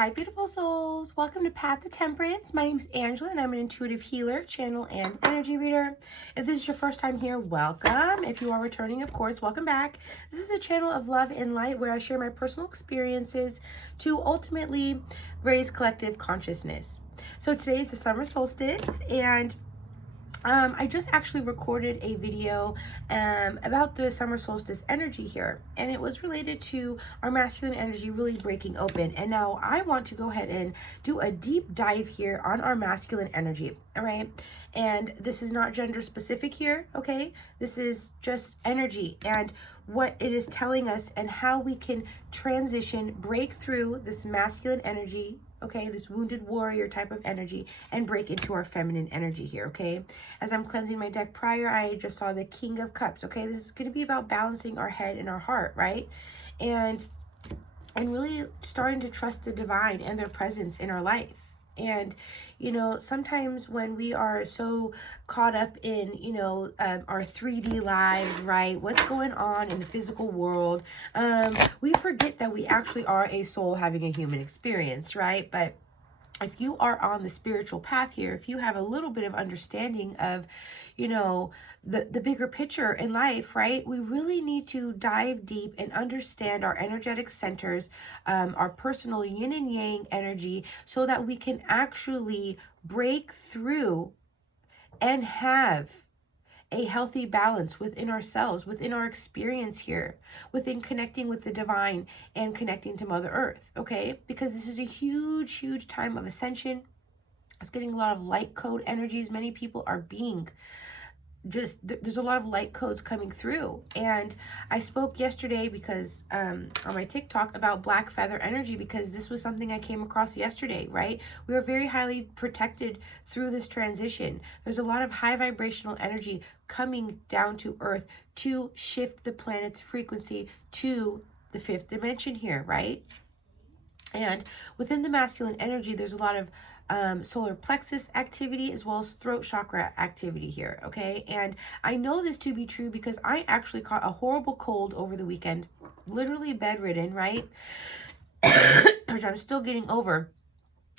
Hi, beautiful souls. Welcome to Path to Temperance. My name is Angela, and I'm an intuitive healer, channel, and energy reader. If this is your first time here, welcome. If you are returning, of course, welcome back. This is a channel of love and light where I share my personal experiences to ultimately raise collective consciousness. So today is the summer solstice, and I just actually recorded a video about the summer solstice energy here, and it was related to our masculine energy really breaking open. And now I want to go ahead and do a deep dive here on our masculine energy, all right? And this is not gender specific here, okay? This is just energy and what it is telling us and how we can transition, break through this masculine energy, okay, this wounded warrior type of energy, and break into our feminine energy here, okay? As I'm cleansing my deck prior, I just saw the King of Cups, okay? This is going to be about balancing our head and our heart, right? And really starting to trust the divine and their presence in our life. And, you know, sometimes when we are so caught up in, our 3D lives, right? What's going on in the physical world, we forget that we actually are a soul having a human experience, right? But if you are on the spiritual path here, if you have a little bit of understanding of, the bigger picture in life, right? We really need to dive deep and understand our energetic centers, our personal yin and yang energy, so that we can actually break through and have a healthy balance within ourselves, within our experience here, within connecting with the divine and connecting to Mother Earth, okay? Because this is a huge, huge time of ascension. It's getting a lot of light code energies. Many people are being there's a lot of light codes coming through. And I spoke yesterday because on my TikTok about black feather energy, because this was something I came across yesterday, right? We are very highly protected through this transition. There's a lot of high vibrational energy coming down to earth to shift the planet's frequency to the fifth dimension here, right? And within the masculine energy, there's a lot of solar plexus activity as well as throat chakra activity here, okay? And I know this to be true because I actually caught a horrible cold over the weekend, literally bedridden, right? Which I'm still getting over.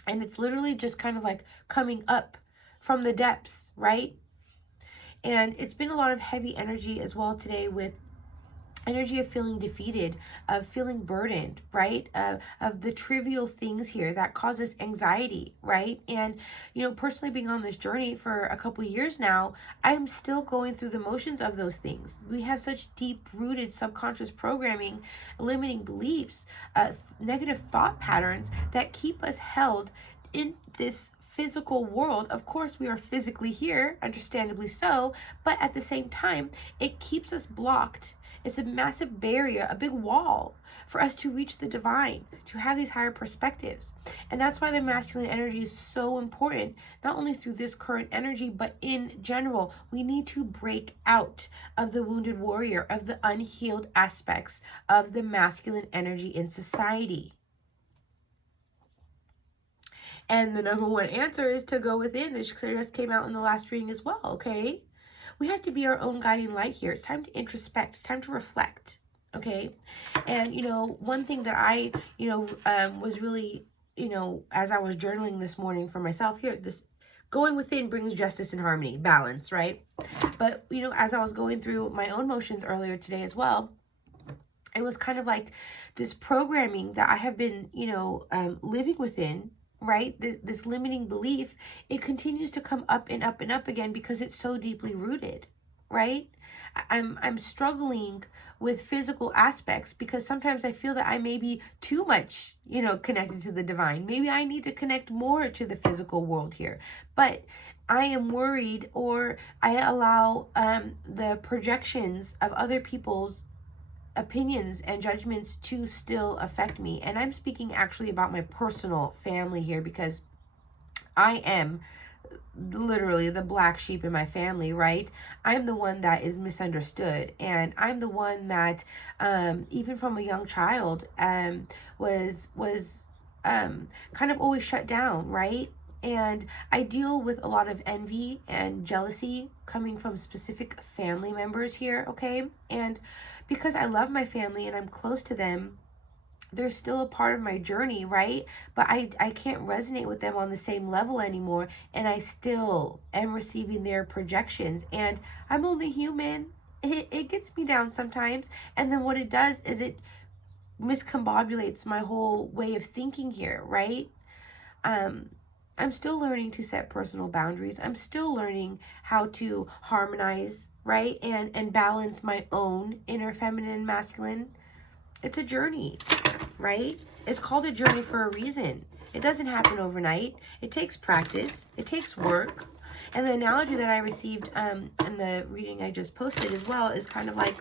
And it's literally just kind of like coming up from the depths, right? And it's been a lot of heavy energy as well today, with energy of feeling defeated, of feeling burdened, right? Of the trivial things here that causes anxiety, right? And, personally being on this journey for a couple years now, I am still going through the motions of those things. We have such deep-rooted subconscious programming, limiting beliefs, negative thought patterns that keep us held in this physical world. Of course, we are physically here, understandably so, but at the same time, it keeps us blocked. It's a massive barrier, a big wall for us to reach the divine, to have these higher perspectives. And that's why the masculine energy is so important, not only through this current energy, but in general. We need to break out of the wounded warrior, of the unhealed aspects of the masculine energy in society. And the number one answer is to go within. This just came out in the last reading as well, okay? We have to be our own guiding light here. It's time to introspect. It's time to reflect, okay? And, one thing that I, was really, as I was journaling this morning for myself here, this going within brings justice and harmony, balance, right? But, as I was going through my own motions earlier today as well, it was kind of like this programming that I have been, living within, right? This limiting belief, it continues to come up and up and up again because it's so deeply rooted, right? I'm struggling with physical aspects because sometimes I feel that I may be too much, connected to the divine. Maybe I need to connect more to the physical world here. But I am worried, or I allow the projections of other people's opinions and judgments to still affect me. And I'm speaking actually about my personal family here, because I am literally the black sheep in my family, right? I'm the one that is misunderstood, and I'm the one that even from a young child was kind of always shut down, right? And I deal with a lot of envy and jealousy coming from specific family members here, okay? And because I love my family and I'm close to them, they're still a part of my journey, right? But I can't resonate with them on the same level anymore. And I still am receiving their projections. And I'm only human. It gets me down sometimes. And then what it does is it miscombobulates my whole way of thinking here, right? I'm still learning to set personal boundaries. I'm still learning how to harmonize, right? And balance my own inner feminine and masculine. It's a journey, right? It's called a journey for a reason. It doesn't happen overnight. It takes practice. It takes work. And the analogy that I received in the reading I just posted as well is kind of like,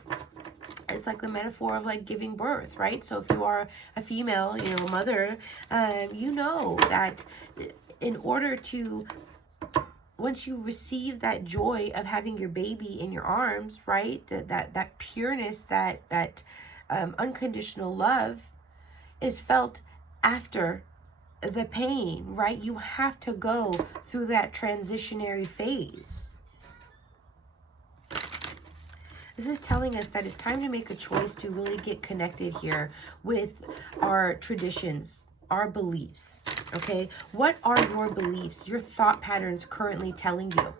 it's like the metaphor of like giving birth, right? So if you are a female, you know, mother, you know that in order to, once you receive that joy of having your baby in your arms, right? That pureness, that unconditional love is felt after the pain, right? You have to go through that transitionary phase. This is telling us that it's time to make a choice to really get connected here with our traditions, our beliefs, okay? What are your beliefs, your thought patterns currently telling you?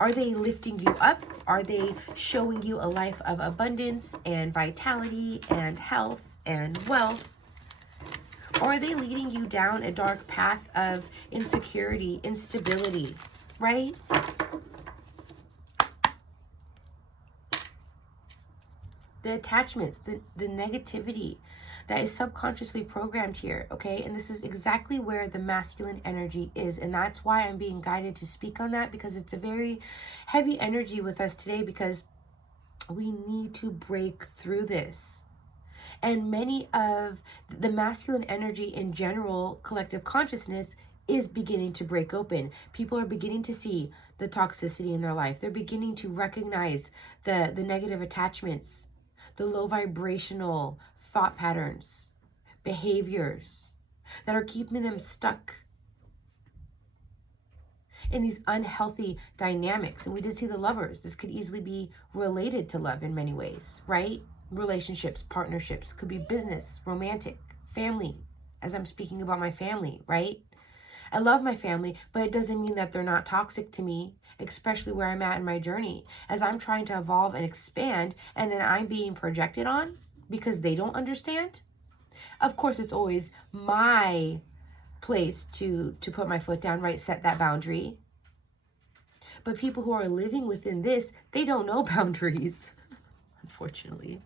Are they lifting you up? Are they showing you a life of abundance and vitality and health and wealth? Or are they leading you down a dark path of insecurity, instability, right? The attachments, the negativity that is subconsciously programmed here, okay? And this is exactly where the masculine energy is. And that's why I'm being guided to speak on that, because it's a very heavy energy with us today, because we need to break through this. And many of the masculine energy in general, collective consciousness, is beginning to break open. People are beginning to see the toxicity in their life. They're beginning to recognize the negative attachments, the low vibrational thought patterns, behaviors that are keeping them stuck in these unhealthy dynamics. And we did see the lovers. This could easily be related to love in many ways, right? Relationships, partnerships, could be business, romantic, family, as I'm speaking about my family, right? I love my family, but it doesn't mean that they're not toxic to me, especially where I'm at in my journey, as I'm trying to evolve and expand, and then I'm being projected on because they don't understand. Of course, it's always my place to put my foot down, right? Set that boundary. But people who are living within this, they don't know boundaries, unfortunately.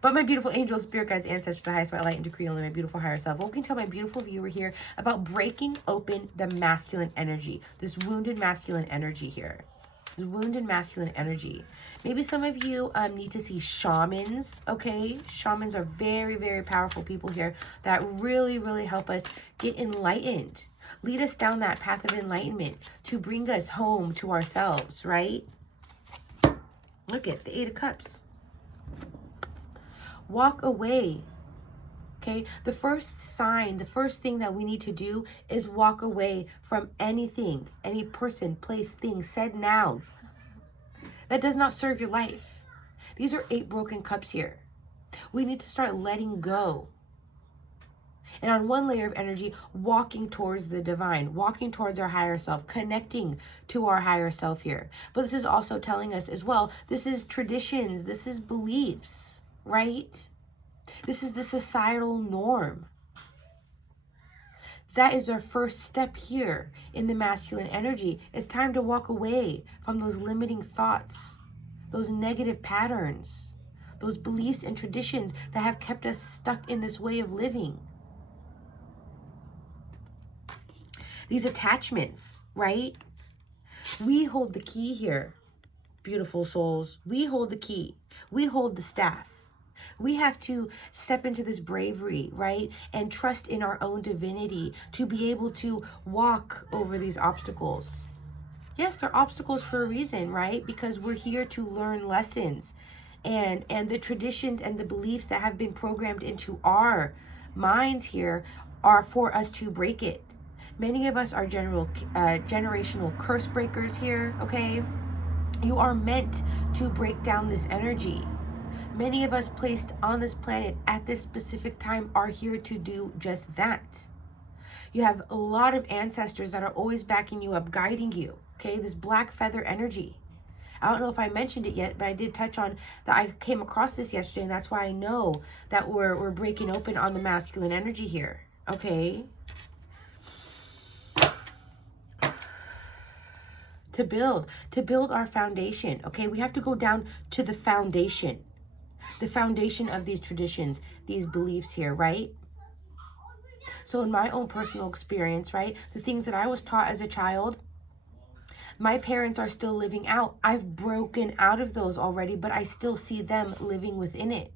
But my beautiful angels, spirit guides, ancestors, the highest light and decree only, my beautiful higher self, what can tell my beautiful viewer here about breaking open the masculine energy, this wounded masculine energy here, this wounded masculine energy. Maybe some of you need to see shamans, okay? Shamans are very, very powerful people here that really, really help us get enlightened, lead us down that path of enlightenment to bring us home to ourselves, right? Look at the Eight of Cups. Walk away, okay? The first sign, the first thing that we need to do is walk away from anything, any person, place, thing, said, noun that does not serve your life. These are 8 broken cups here. We need to start letting go. And on one layer of energy, walking towards the divine, walking towards our higher self, connecting to our higher self here. But this is also telling us as well, this is traditions, this is beliefs, right? This is the societal norm. That is our first step here in the masculine energy. It's time to walk away from those limiting thoughts, those negative patterns, those beliefs and traditions that have kept us stuck in this way of living. These attachments, right? We hold the key here, beautiful souls. We hold the key. We hold the staff. We have to step into this bravery, right? And trust in our own divinity to be able to walk over these obstacles. Yes, they're obstacles for a reason, right? Because we're here to learn lessons. And the traditions and the beliefs that have been programmed into our minds here are for us to break it. Many of us are generational curse breakers here, okay? You are meant to break down this energy. Many of us placed on this planet at this specific time are here to do just that. You have a lot of ancestors that are always backing you up, guiding you. Okay, this black feather energy. I don't know if I mentioned it yet, but I did touch on that. I came across this yesterday, and that's why I know that we're breaking open on the masculine energy here. Okay. To build our foundation. Okay, we have to go down to the foundation of these traditions, these beliefs here, right? So in my own personal experience, right, the things that I was taught as a child, my parents are still living out. I've broken out of those already, but I still see them living within it.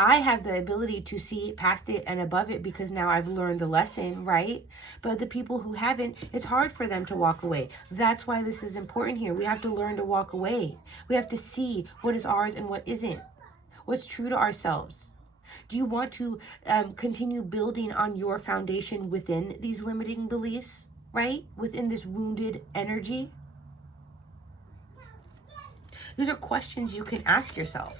I have the ability to see past it and above it because now I've learned the lesson, right? But the people who haven't, it's hard for them to walk away. That's why this is important here. We have to learn to walk away. We have to see what is ours and what isn't. What's true to ourselves. Do you want to continue building on your foundation within these limiting beliefs, right? Within this wounded energy? These are questions you can ask yourself.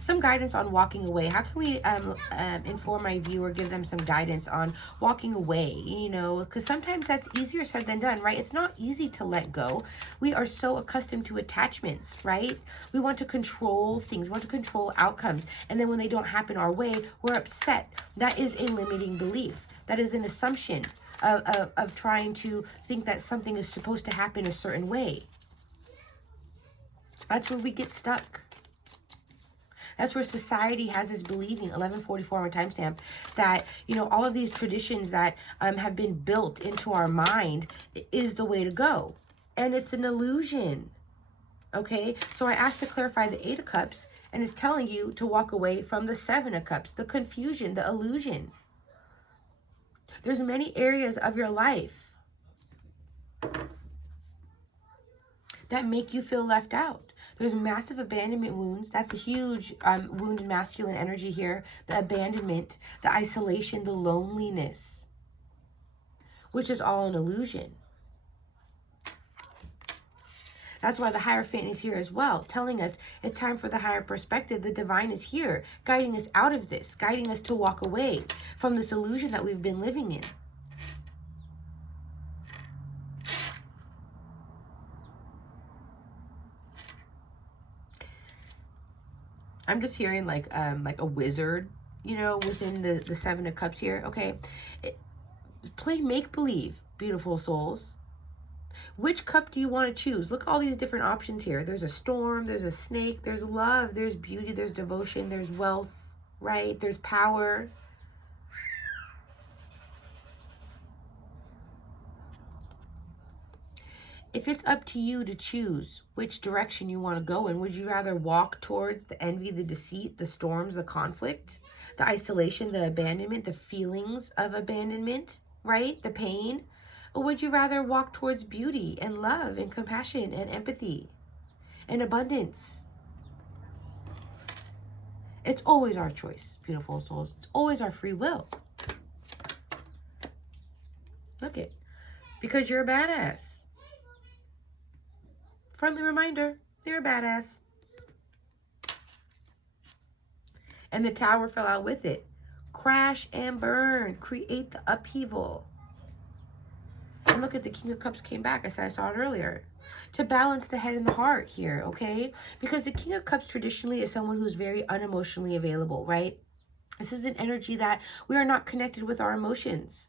Some guidance on walking away. How can we inform my viewer, give them some guidance on walking away, you know, because sometimes that's easier said than done, right? It's not easy to let go. We are so accustomed to attachments, right? We want to control things, we want to control outcomes. And then when they don't happen our way, we're upset. That is a limiting belief. That is an assumption of trying to think that something is supposed to happen a certain way. That's where we get stuck. That's where society has us believing, 1144 on a timestamp, that, you know, all of these traditions that have been built into our mind is the way to go. And it's an illusion. Okay? So I asked to clarify the 8 of Cups, and it's telling you to walk away from the 7 of Cups, the confusion, the illusion. There's many areas of your life that make you feel left out. There's massive abandonment wounds. That's a huge wound in masculine energy here. The abandonment, the isolation, the loneliness, which is all an illusion. That's why the Hierophant is here as well, telling us it's time for the higher perspective. The divine is here, guiding us out of this, guiding us to walk away from this illusion that we've been living in. I'm just hearing like a wizard, you know, within the 7 of Cups here. Okay, play make-believe, beautiful souls. Which cup do you want to choose? Look at all these different options here. There's a storm, there's a snake, there's love, there's beauty, there's devotion, there's wealth, right? There's power. If it's up to you to choose which direction you want to go in, would you rather walk towards the envy, the deceit, the storms, the conflict, the isolation, the abandonment, the feelings of abandonment, right? The pain? Or would you rather walk towards beauty and love and compassion and empathy and abundance? It's always our choice, beautiful souls. It's always our free will. Look it. Because you're a badass. Friendly reminder, you're a badass. And the Tower fell out with it. Crash and burn. Create the upheaval. And look at the King of Cups came back. I said I saw it earlier. To balance the head and the heart here, okay? Because the King of Cups traditionally is someone who's very unemotionally available, right? This is an energy that we are not connected with our emotions.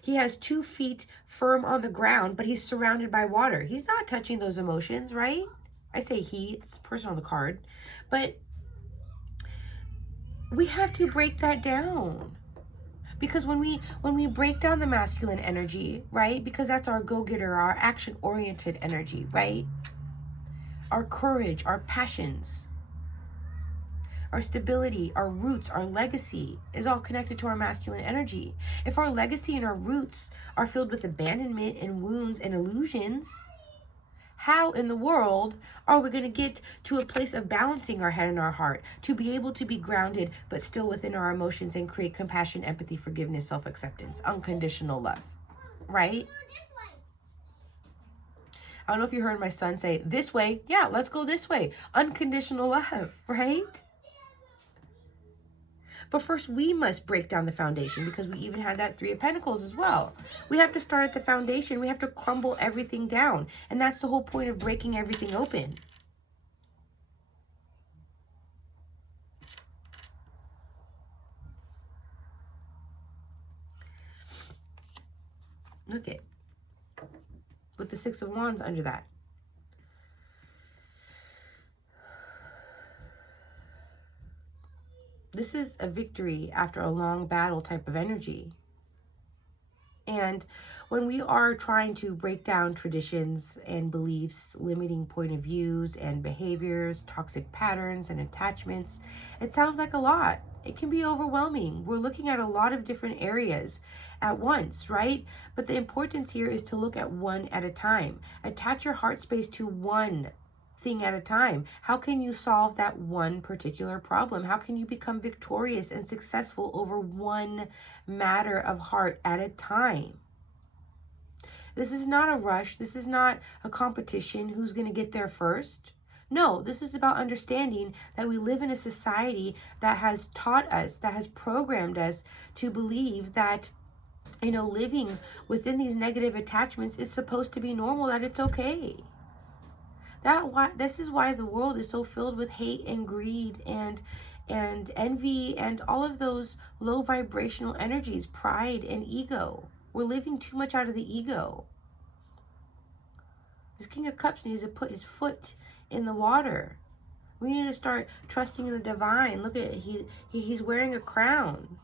He has 2 feet firm on the ground, but he's surrounded by water. He's not touching those emotions, right? I say he, it's the person on the card. But we have to break that down. Because when we break down the masculine energy, right? Because that's our go-getter, our action-oriented energy, right? Our courage, our passions, our stability, our roots, our legacy is all connected to our masculine energy. If our legacy and our roots are filled with abandonment and wounds and illusions, how in the world are we going to get to a place of balancing our head and our heart, to be able to be grounded but still within our emotions and create compassion, empathy, forgiveness, self-acceptance, unconditional love, right? I don't know if you heard my son say, this way. Yeah, let's go this way. Unconditional love, right? But first, we must break down the foundation, because we even had that Three of Pentacles as well. We have to start at the foundation. We have to crumble everything down. And that's the whole point of breaking everything open. Look it. With the Six of Wands under that. This is a victory after a long battle type of energy. And when we are trying to break down traditions and beliefs, limiting point of views and behaviors, toxic patterns and attachments, it sounds like a lot. It can be overwhelming. We're looking at a lot of different areas at once, right? But the importance here is to look at one at a time. Attach your heart space to one thing at a time. How can you solve that one particular problem? How can you become victorious and successful over one matter of heart at a time? This is not a rush. This is not a competition. Who's going to get there first? No, this is about understanding that we live in a society that has taught us, that has programmed us to believe that, you know, living within these negative attachments is supposed to be normal, that it's okay. This is why the world is so filled with hate and greed and envy and all of those low vibrational energies, pride and ego. We're living too much out of the ego. This King of Cups needs to put his foot in the water. We need to start trusting in the divine. Look at he's wearing a crown.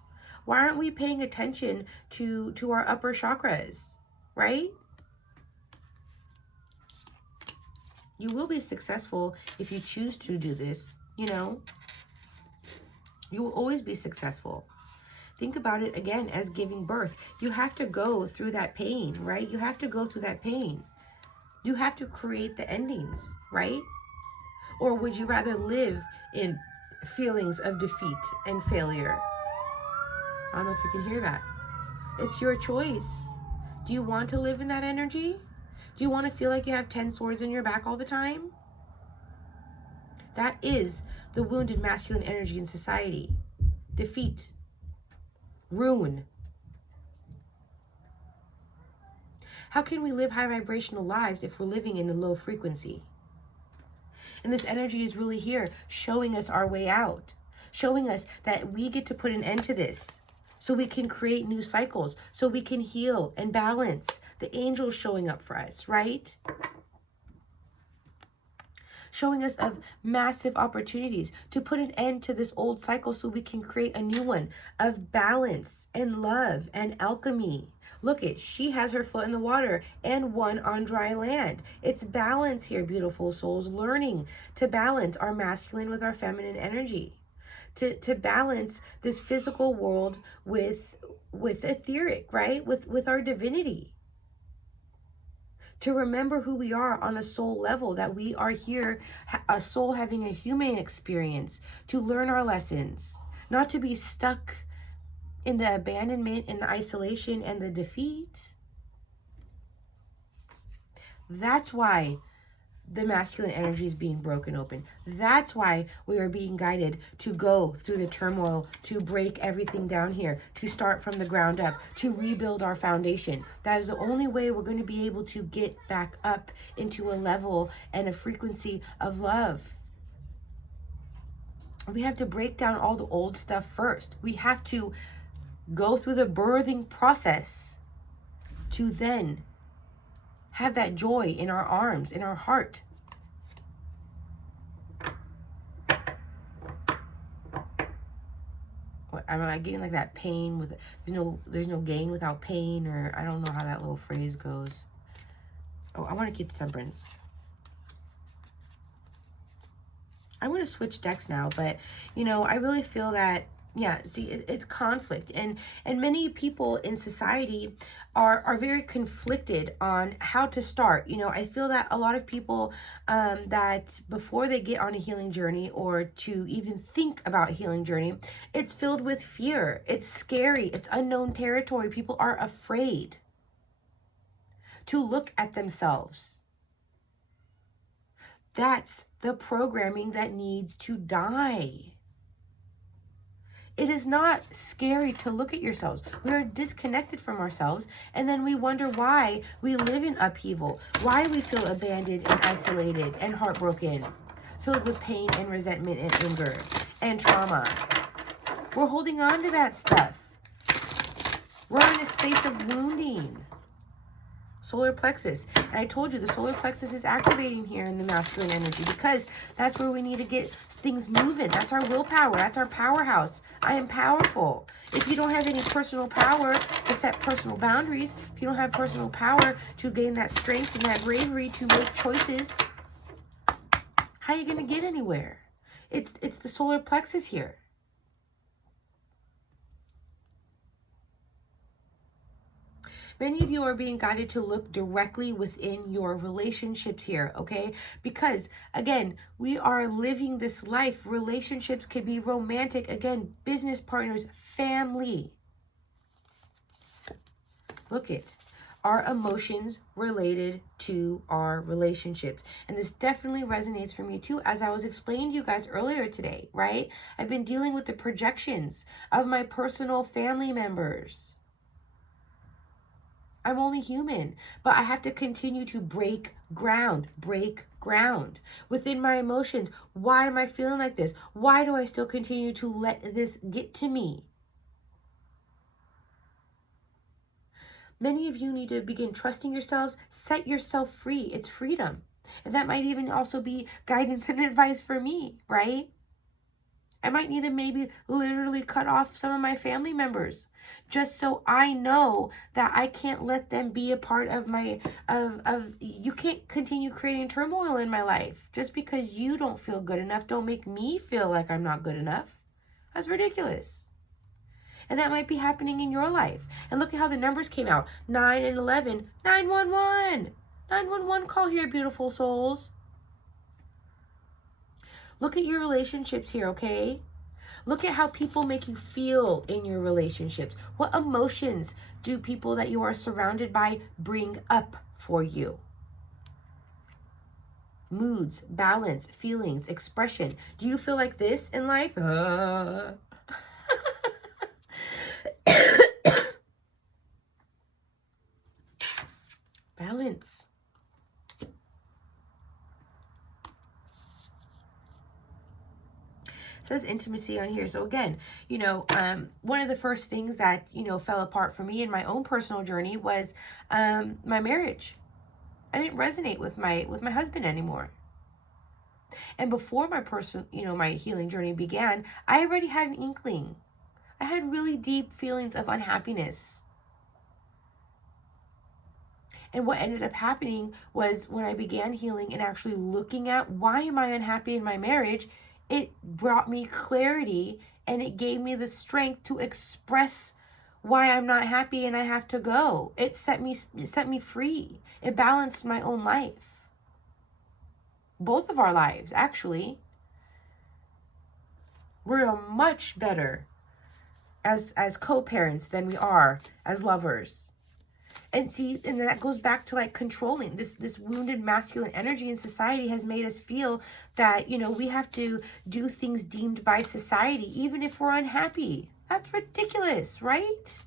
Why aren't we paying attention to our upper chakras, right? You will be successful if you choose to do this, you know. You will always be successful. Think about it again as giving birth. You have to go through that pain, right? You have to go through that pain. You have to create the endings, right? Or would you rather live in feelings of defeat and failure? I don't know if you can hear that. It's your choice. Do you want to live in that energy? Do you want to feel like you have 10 swords in your back all the time? That is the wounded masculine energy in society. Defeat. Ruin. How can we live high vibrational lives if we're living in a low frequency? And this energy is really here, showing us our way out. Showing us that we get to put an end to this. So we can create new cycles. So we can heal and balance. The angels showing up for us, right? Showing us of massive opportunities to put an end to this old cycle so we can create a new one of balance and love and alchemy. Look it, she has her foot in the water and one on dry land. It's balance here, beautiful souls. Learning to balance our masculine with our feminine energy. To balance this physical world with etheric, right? With our divinity. To remember who we are on a soul level, that we are here, a soul having a human experience, to learn our lessons, not to be stuck in the abandonment, in the isolation, and the defeat. That's why the masculine energy is being broken open. That's why we are being guided to go through the turmoil, to break everything down here, to start from the ground up, to rebuild our foundation. That is the only way we're going to be able to get back up into a level and a frequency of love. We have to break down all the old stuff first. We have to go through the birthing process to then have that joy in our arms, in our heart. What, am I getting like that pain with, there's no gain without pain, or I don't know how that little phrase goes. Oh, I want to keep Temperance. I'm going to switch decks now, but you know, I really feel that, yeah, see, it's conflict, and many people in society are very conflicted on how to start. You know, I feel that a lot of people that before they get on a healing journey, or to even think about a healing journey, it's filled with fear. It's scary. It's unknown territory. People are afraid to look at themselves. That's the programming that needs to die. It is not scary to look at yourselves. We are disconnected from ourselves, and then we wonder why we live in upheaval, why we feel abandoned and isolated and heartbroken, filled with pain and resentment and anger and trauma. We're holding on to that stuff. We're in a space of wounding. Solar plexus. And I told you the solar plexus is activating here in the masculine energy because that's where we need to get things moving. That's our willpower. That's our powerhouse. I am powerful. If you don't have any personal power to set personal boundaries, if you don't have personal power to gain that strength and that bravery to make choices, how are you going to get anywhere? It's the solar plexus here. Many of you are being guided to look directly within your relationships here, okay? Because, again, we are living this life. Relationships could be romantic, again, business partners, family. Look it. Our emotions related to our relationships. And this definitely resonates for me too, as I was explaining to you guys earlier today, right? I've been dealing with the projections of my personal family members. I'm only human, but I have to continue to break ground within my emotions. Why am I feeling like this? Why do I still continue to let this get to me? Many of you need to begin trusting yourselves, set yourself free. It's freedom. And that might even also be guidance and advice for me, right? I might need to maybe literally cut off some of my family members just so I know that I can't let them be a part of my, you can't continue creating turmoil in my life. Just because you don't feel good enough, don't make me feel like I'm not good enough. That's ridiculous. And that might be happening in your life. And look at how the numbers came out. 9 and 11, 911. 911 call here, beautiful souls. Look at your relationships here, okay? Look at how people make you feel in your relationships. What emotions do people that you are surrounded by bring up for you? Moods, balance, feelings, expression. Do you feel like this in life? Balance. It says intimacy on here. So again, you know, one of the first things that, you know, fell apart for me in my own personal journey was my marriage. I didn't resonate with my husband anymore. And before my my healing journey began, I already had an inkling. I had really deep feelings of unhappiness. And what ended up happening was when I began healing and actually looking at why am I unhappy in my marriage, it brought me clarity and it gave me the strength to express why I'm not happy and I have to go. It set me free. It balanced my own life. Both of our lives, actually. We're much better as co-parents than we are as lovers. And see, and that goes back to like controlling. This wounded masculine energy in society has made us feel that, you know, we have to do things deemed by society, even if we're unhappy. That's ridiculous, right?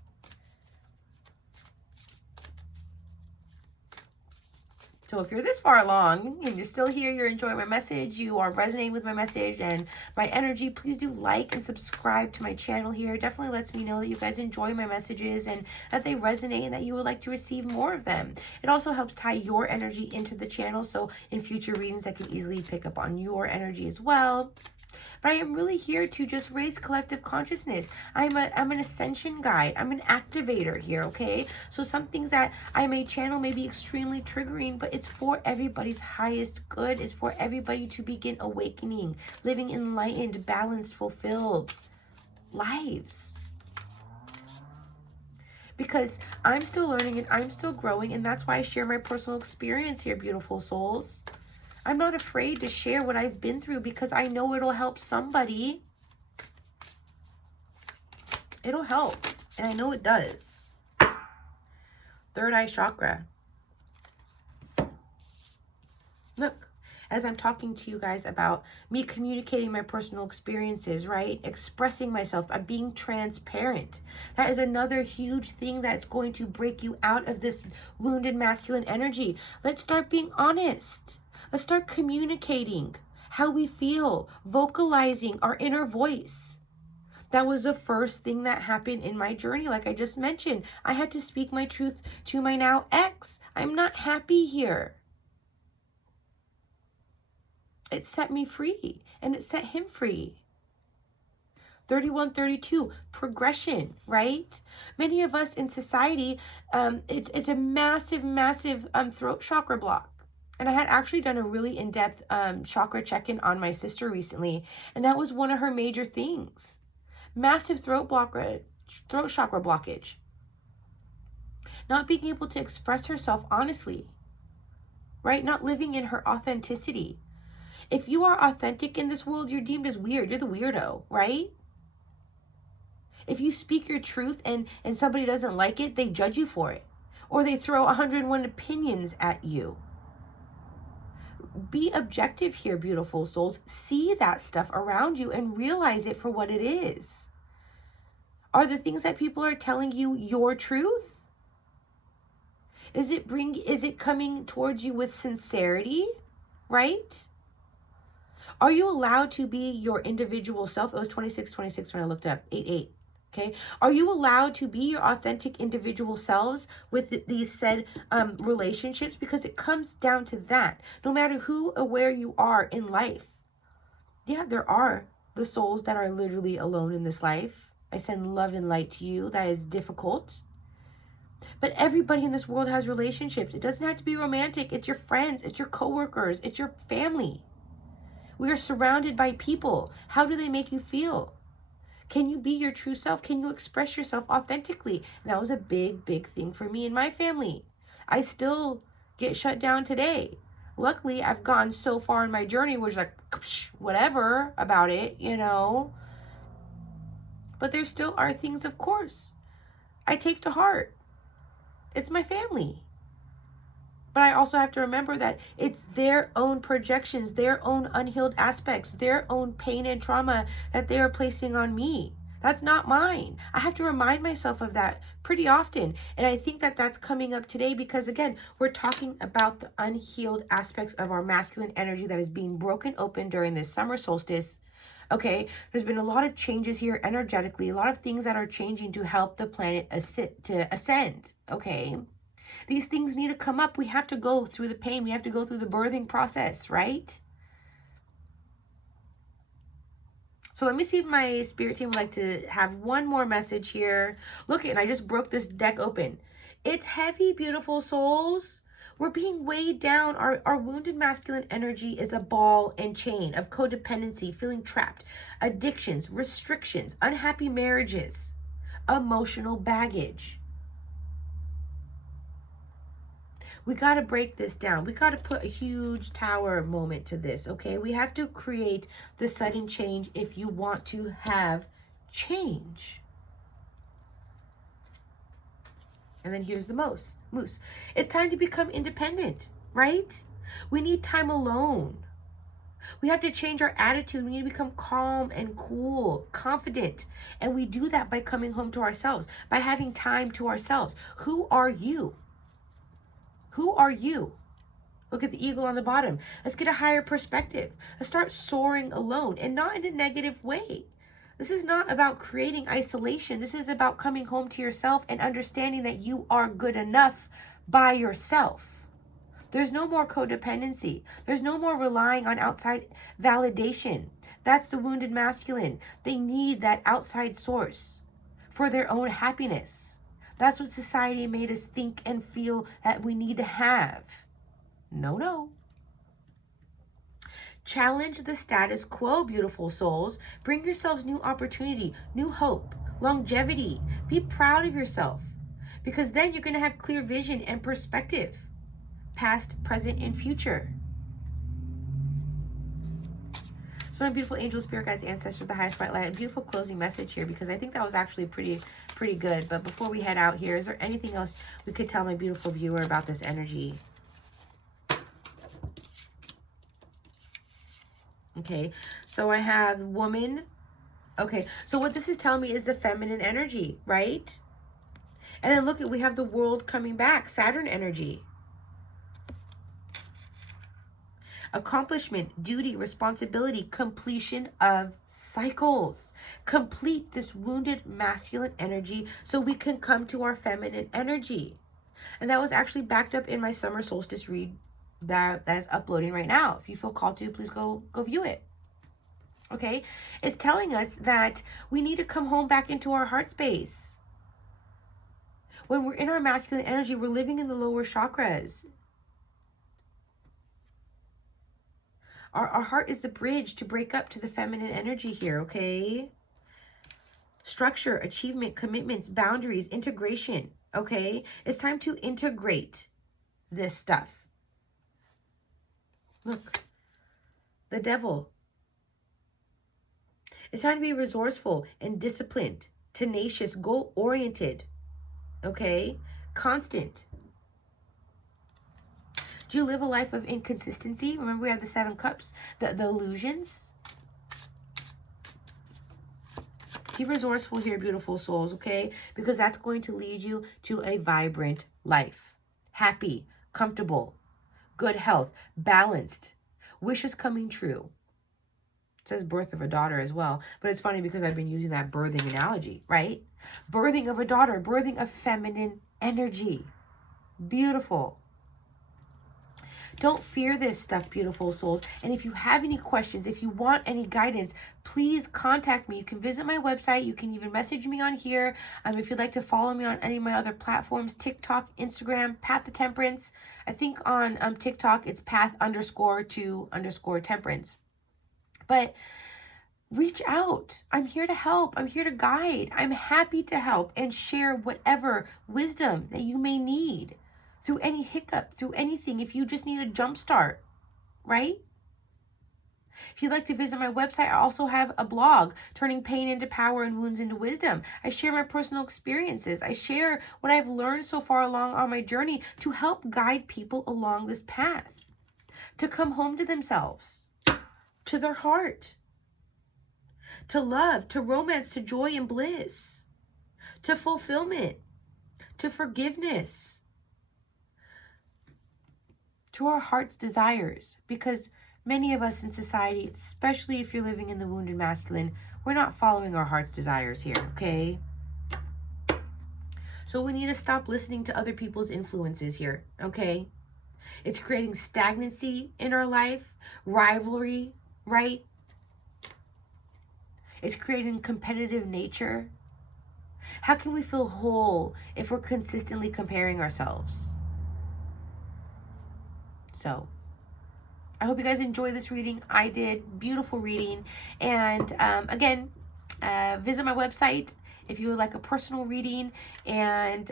So if you're this far along and you're still here, you're enjoying my message, you are resonating with my message and my energy, please do like and subscribe to my channel here. It definitely lets me know that you guys enjoy my messages and that they resonate and that you would like to receive more of them. It also helps tie your energy into the channel, so in future readings I can easily pick up on your energy as well. But I am really here to just raise collective consciousness. I'm an ascension guide. I'm an activator here, okay? So some things that I may channel may be extremely triggering, but it's for everybody's highest good. It's for everybody to begin awakening, living enlightened, balanced, fulfilled lives. Because I'm still learning and I'm still growing, and that's why I share my personal experience here, beautiful souls. I'm not afraid to share what I've been through because I know it'll help somebody. It'll help. And I know it does. Third eye chakra. Look. as I'm talking to you guys about me communicating my personal experiences, right? Expressing myself, I'm being transparent. That is another huge thing that's going to break you out of this wounded masculine energy. Let's start being honest. Let's start communicating how we feel, vocalizing our inner voice. That was the first thing that happened in my journey. Like I just mentioned, I had to speak my truth to my now ex. I'm not happy here. It set me free, and it set him free. 3132, progression, right? Many of us in society, it's a massive, massive throat chakra block. And I had actually done a really in-depth chakra check-in on my sister recently, and that was one of her major things. Massive throat chakra blockage. Not being able to express herself honestly, right? Not living in her authenticity. If you are authentic in this world, you're deemed as weird. You're the weirdo, right? If you speak your truth and somebody doesn't like it, they judge you for it. Or they throw 101 opinions at you. Be objective here, beautiful souls. See that stuff around you and realize it for what it is. Are the things that people are telling you your truth? Is it coming towards you with sincerity, right? Are you allowed to be your individual self? It was 2626 when I looked up, 88. Okay. Are you allowed to be your authentic individual selves with these said relationships? Because it comes down to that. No matter who or where you are in life. Yeah, there are the souls that are literally alone in this life. I send love and light to you. That is difficult. But everybody in this world has relationships. It doesn't have to be romantic. It's your friends. It's your coworkers. It's your family. We are surrounded by people. How do they make you feel? Can you be your true self? Can you express yourself authentically? And that was a big, big thing for me and my family. I still get shut down today. Luckily, I've gone so far in my journey, which is like, whatever about it, you know. But there still are things, of course, I take to heart. It's my family. But I also have to remember that it's their own projections, their own unhealed aspects, their own pain and trauma that they are placing on me. That's not mine. I have to remind myself of that pretty often. And I think that that's coming up today because, again, we're talking about the unhealed aspects of our masculine energy that is being broken open during this summer solstice. Okay, there's been a lot of changes here energetically, a lot of things that are changing to help the planet ascend. Okay. These things need to come up. We have to go through the pain. We have to go through the birthing process, right? So let me see if my spirit team would like to have one more message here. Look, and I just broke this deck open. It's heavy, beautiful souls. We're being weighed down. Our wounded masculine energy is a ball and chain of codependency, feeling trapped, addictions, restrictions, unhappy marriages, emotional baggage. We got to break this down. We got to put a huge tower moment to this, okay? We have to create the sudden change if you want to have change. And then here's the moose. It's time to become independent, right? We need time alone. We have to change our attitude. We need to become calm and cool, confident. And we do that by coming home to ourselves, by having time to ourselves. Who are you? Who are you? Look at the eagle on the bottom. Let's get a higher perspective. Let's start soaring alone and not in a negative way. This is not about creating isolation. This is about coming home to yourself and understanding that you are good enough by yourself. There's no more codependency. There's no more relying on outside validation. That's the wounded masculine. They need that outside source for their own happiness. That's what society made us think and feel that we need to have. No. Challenge the status quo, beautiful souls. Bring yourselves new opportunity, new hope, longevity. Be proud of yourself, because then you're going to have clear vision and perspective, past, present, and future. So my beautiful angels, spirit guides, ancestors, the highest bright light, a beautiful closing message here, because I think that was actually pretty good. But before we head out here, is there anything else we could tell my beautiful viewer about this energy? Okay, so I have woman. Okay, so what this is telling me is the feminine energy, right? And then look at, we have the world coming back, Saturn energy. Accomplishment, duty, responsibility, completion of cycles. Complete this wounded masculine energy so we can come to our feminine energy. And that was actually backed up in my summer solstice read that's uploading right now. If you feel called to, please go view it. Okay, it's telling us that we need to come home back into our heart space. When we're in our masculine energy, we're living in the lower chakras. Our heart is the bridge to break up to the feminine energy here, okay? Structure, achievement, commitments, boundaries, integration, okay? It's time to integrate this stuff. Look, the devil. It's time to be resourceful and disciplined, tenacious, goal-oriented, okay? Constant. Do you live a life of inconsistency? Remember, we have the 7 cups, the illusions. Be resourceful here, beautiful souls, okay? Because that's going to lead you to a vibrant life. Happy, comfortable, good health, balanced, wishes coming true. It says birth of a daughter as well. But it's funny because I've been using that birthing analogy, right? Birthing of a daughter, birthing of feminine energy. Beautiful. Don't fear this stuff, beautiful souls. And if you have any questions, if you want any guidance, please contact me. You can visit my website. You can even message me on here. If you'd like to follow me on any of my other platforms, TikTok, Instagram, Path to Temperance. I think on TikTok, it's path_to_temperance. But reach out. I'm here to help. I'm here to guide. I'm happy to help and share whatever wisdom that you may need. Through any hiccup, through anything, if you just need a jump start, right? If you'd like to visit my website, I also have a blog, Turning Pain into Power and Wounds into Wisdom. I share my personal experiences. I share what I've learned so far along on my journey to help guide people along this path, to come home to themselves, to their heart, to love, to romance, to joy and bliss, to fulfillment, to forgiveness, to our heart's desires, because many of us in society, especially if you're living in the wounded masculine, we're not following our heart's desires here, okay? So we need to stop listening to other people's influences here, okay? It's creating stagnancy in our life, rivalry, right? It's creating competitive nature. How can we feel whole if we're consistently comparing ourselves? So, I hope you guys enjoyed this reading. I did. Beautiful reading. And again, visit my website if you would like a personal reading. And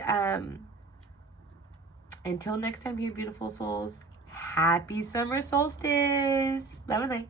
until next time here, beautiful souls, happy summer solstice. Love and light.